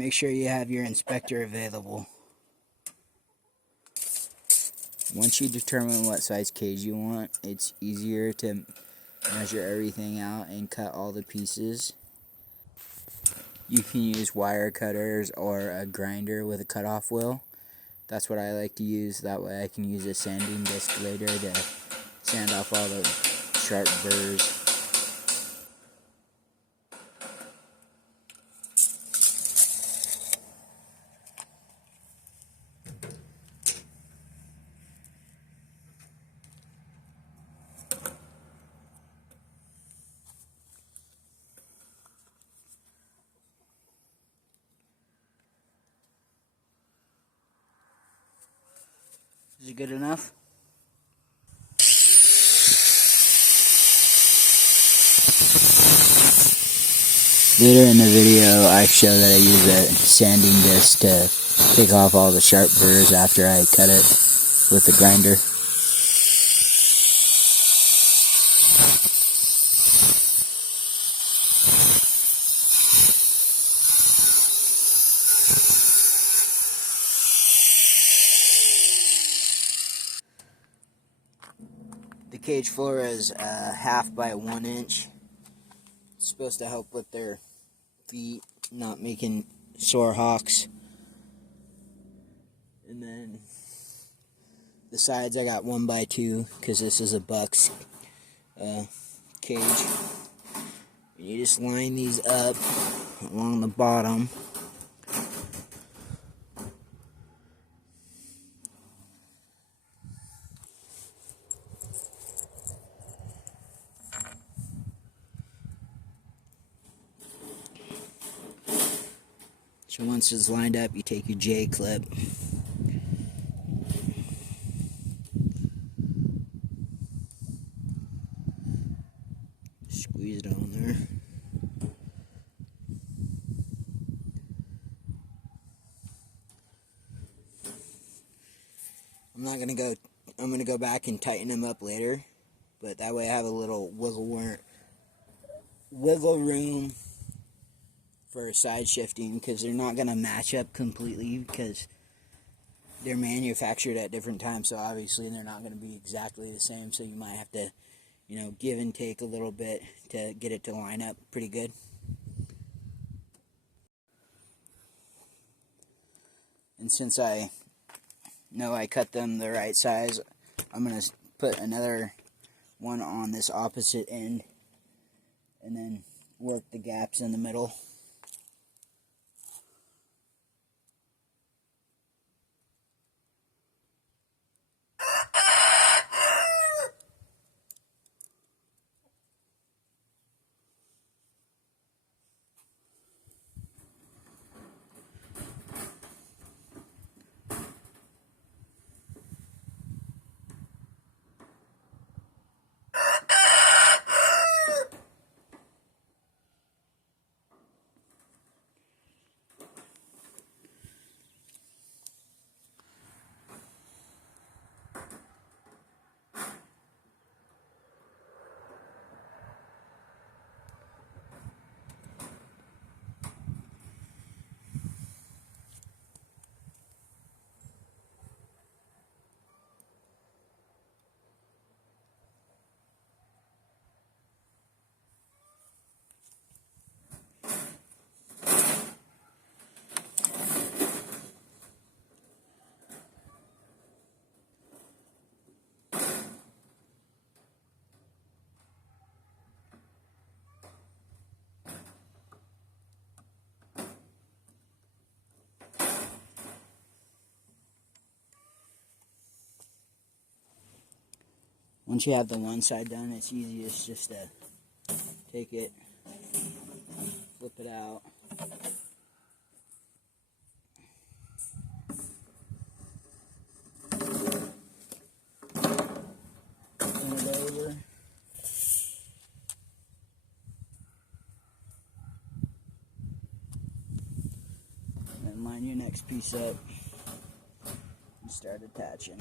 Make sure you have your inspector available. Once you determine what size cage you want, it's easier to measure everything out and cut all the pieces. You can use wire cutters or a grinder with a cutoff wheel. That's what I like to use. That way I can use a sanding disc later to sand off all the sharp burrs. Is it good enough? Later in the video, I show that I use a sanding disc to take off all the sharp burrs after I cut it with the grinder. The cage floor is 1/2 by 1 inch. It's supposed to help with their feet not making sore hocks. And then the sides I got 1 by 2 because this is a buck's cage. And you just line these up along the bottom. So once it's lined up, you take your J-clip. Squeeze it on there. I'm gonna go back and tighten them up later, but that way I have a little wiggle room for side shifting, because they're not gonna match up completely because they're manufactured at different times, so obviously they're not gonna be exactly the same, so you might have to, give and take a little bit to get it to line up pretty good. And since I know I cut them the right size, I'm going to put another one on this opposite end and then work the gaps in the middle. Once you have the one side done, it's easiest just to take it, flip it out, turn it over, and then line your next piece up and start attaching.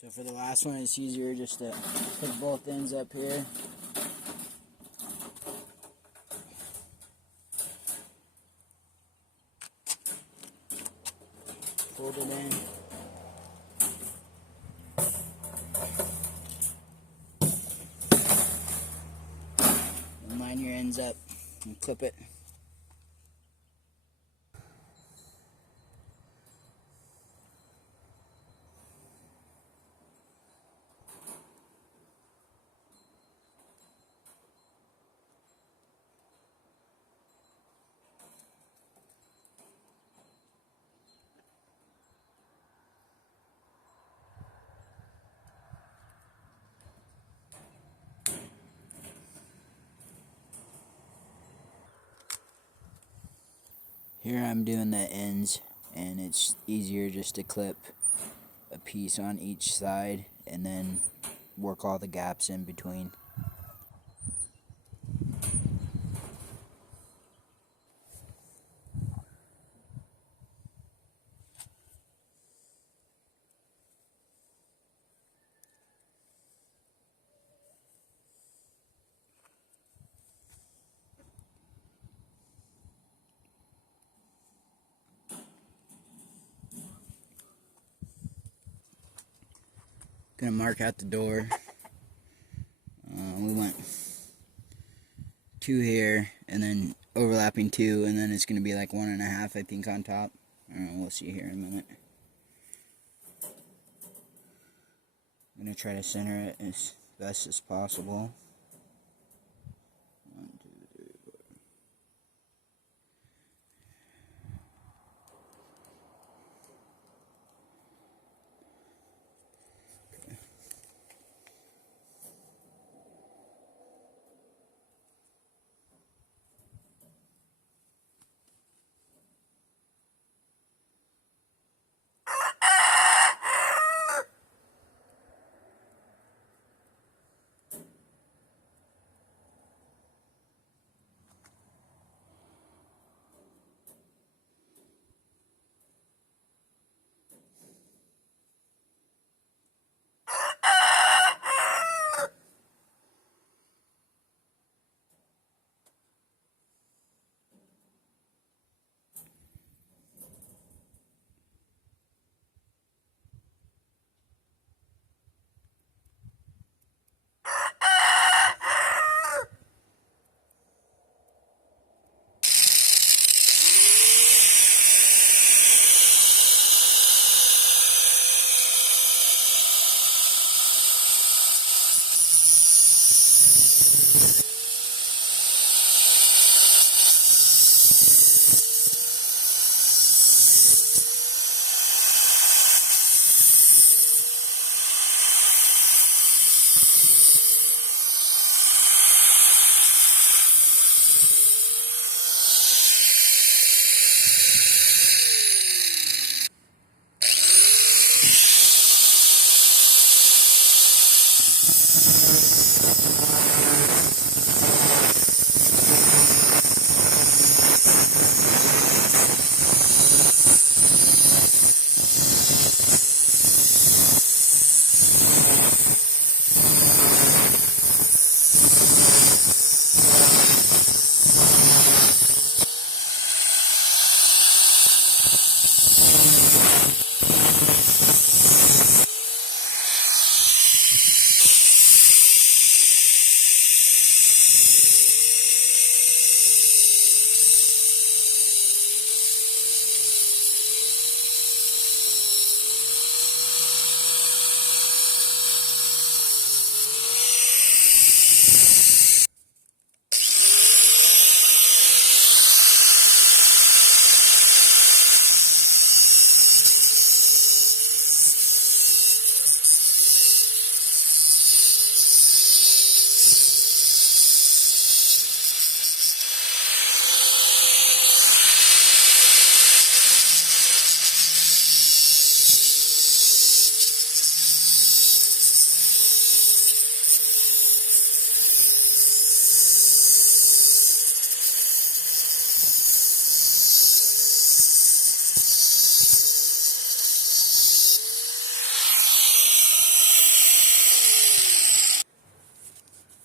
So for the last one, it's easier just to put both ends up here. Fold it in. And line your ends up and clip it. Here I'm doing the ends, and it's easier just to clip a piece on each side and then work all the gaps in between. Gonna mark out the door. We went 2 here, and then overlapping 2, and then it's gonna be like 1.5, I think, on top. I don't know, we'll see here in a minute. I'm gonna try to center it as best as possible. 1, 2, 3, 4.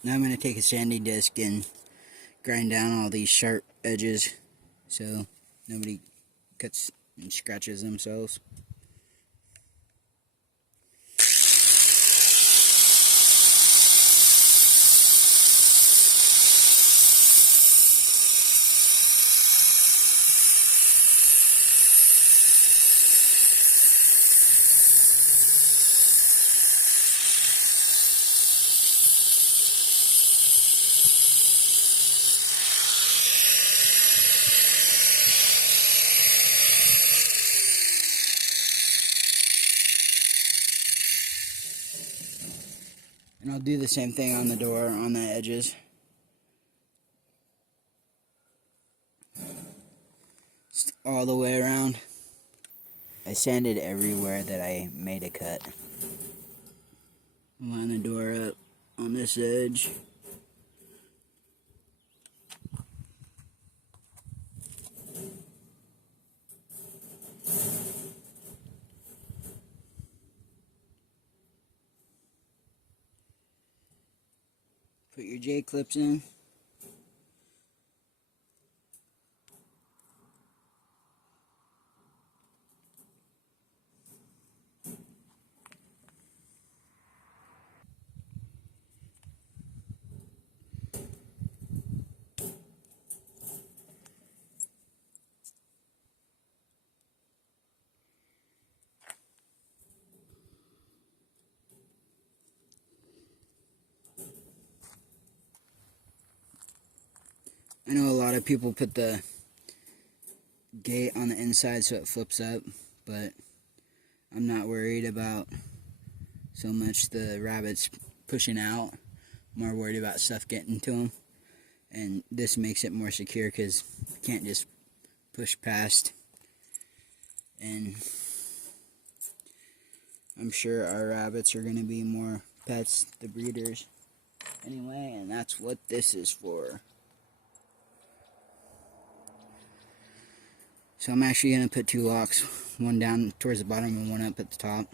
Now I'm going to take a sanding disc and grind down all these sharp edges so nobody cuts and scratches themselves. And I'll do the same thing on the door, on the edges. Just all the way around. I sanded everywhere that I made a cut. Line the door up on this edge. Put your J-clips in. I know a lot of people put the gate on the inside so it flips up, but I'm not worried about so much the rabbits pushing out. I'm more worried about stuff getting to them, and this makes it more secure because you can't just push past. And I'm sure our rabbits are going to be more pets, the breeders, anyway, and that's what this is for. So I'm actually going to put 2 locks, one down towards the bottom and one up at the top.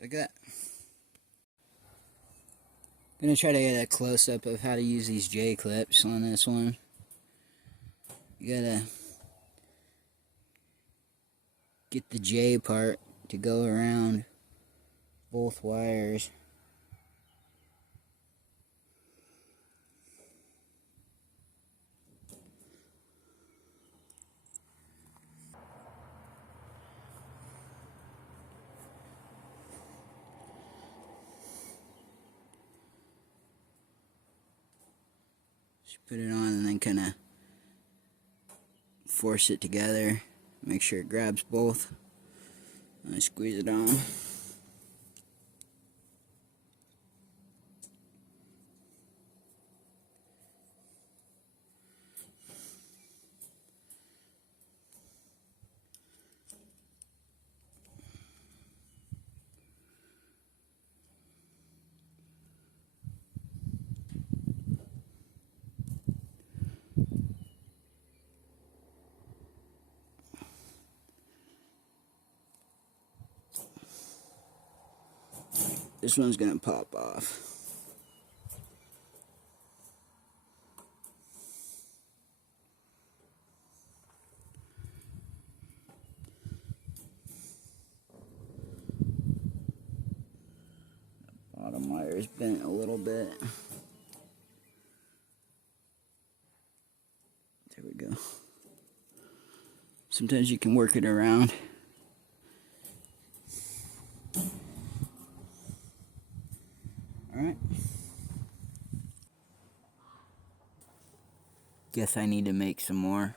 So I'm going to try to get a close-up of how to use these J-clips on this one. You gotta get the J part to go around both wires. Just put it on and then kind of force it together. Make sure it grabs both. And I squeeze it on. This one's gonna pop off. is bent a little bit. There we go. Sometimes you can work it around. Alright. Guess I need to make some more.